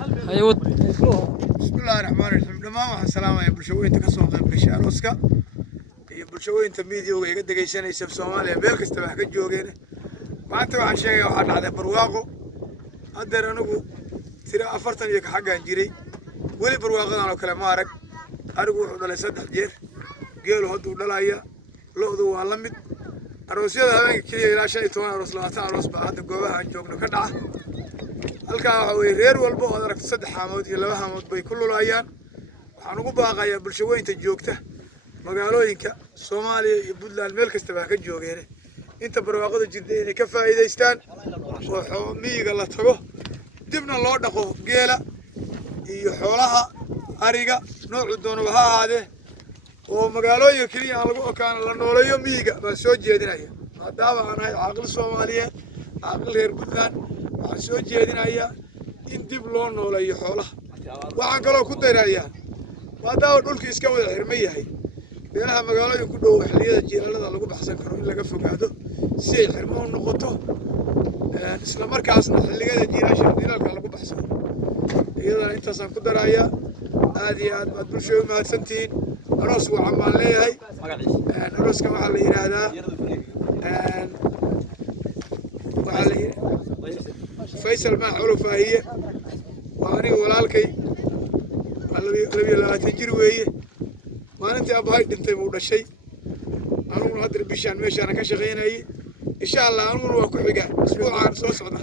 أيوة. بسم الله الرحمن الرحيم. دمان السلام عليكم بلشوين تكسون قلب بشار أوسكا. بلشوين تميديو يقدر يسنى يسف سوماليا بيلك استباح كجوجين. ما أنت واحد شيء واحد على برواقه. أقدر أنو ترى أفرتني يك حاجة جري. ولي برواقه أنا كلام مارك. أرجو ولا صدق جير. قالوا هدو دلايا. لو علمت. أروسيا هذا كذي لا شيء تونا أروس لا تعرس بعد الجواب عن جوجنا كدعة. halka way reer walba oo aragto saddex xamood iyo laba xamood bay ku lulayaan waxaan ugu baaqayaa bulshooyinka joogta magaalooyinka Soomaaliya iyo Puntland meel kasta ba ka joogeen inta barwaaqada jirta inay ka faa'iideystaan oo miyiga la tago dibna loo dhaqo geela iyo xoolaha ariga nooc doona waxa ahaade oo magaalooyinka kaliya aan lagu okaan la nooleeyo miyiga ba soo jeedinaya maadaama aan ahay aqal Soomaaliyeed aqal reer Puntland waxaan soo jeedinayaa in dib loo nooleeyo xoolaha waxaan kaloo ku darayaa maadaama dhulka iska wada xirmay yahay beelaha magaalooyinka ku dhow xilliyada jiilaalada lagu baxsan karo in laga fogaado si ay xirmo u noqoto isla markaasna xilliyada jiilaalka lagu baxsado iyadana intaasaan ku darayaa aad iyo aad baad bulshada u mahadsantihiin aroos waxaan baan leeyahay arooska waxaa la yidhaahdaa فيصل ما حلو فهي وأنا ولالكي لبي لا تجرويه ما أنت أبغى أنت مودا شيء أنا من هذا البيشان مش أنا كشغين هي إن شاء الله أنا وراك حاجة أسبوع عن صوصنا.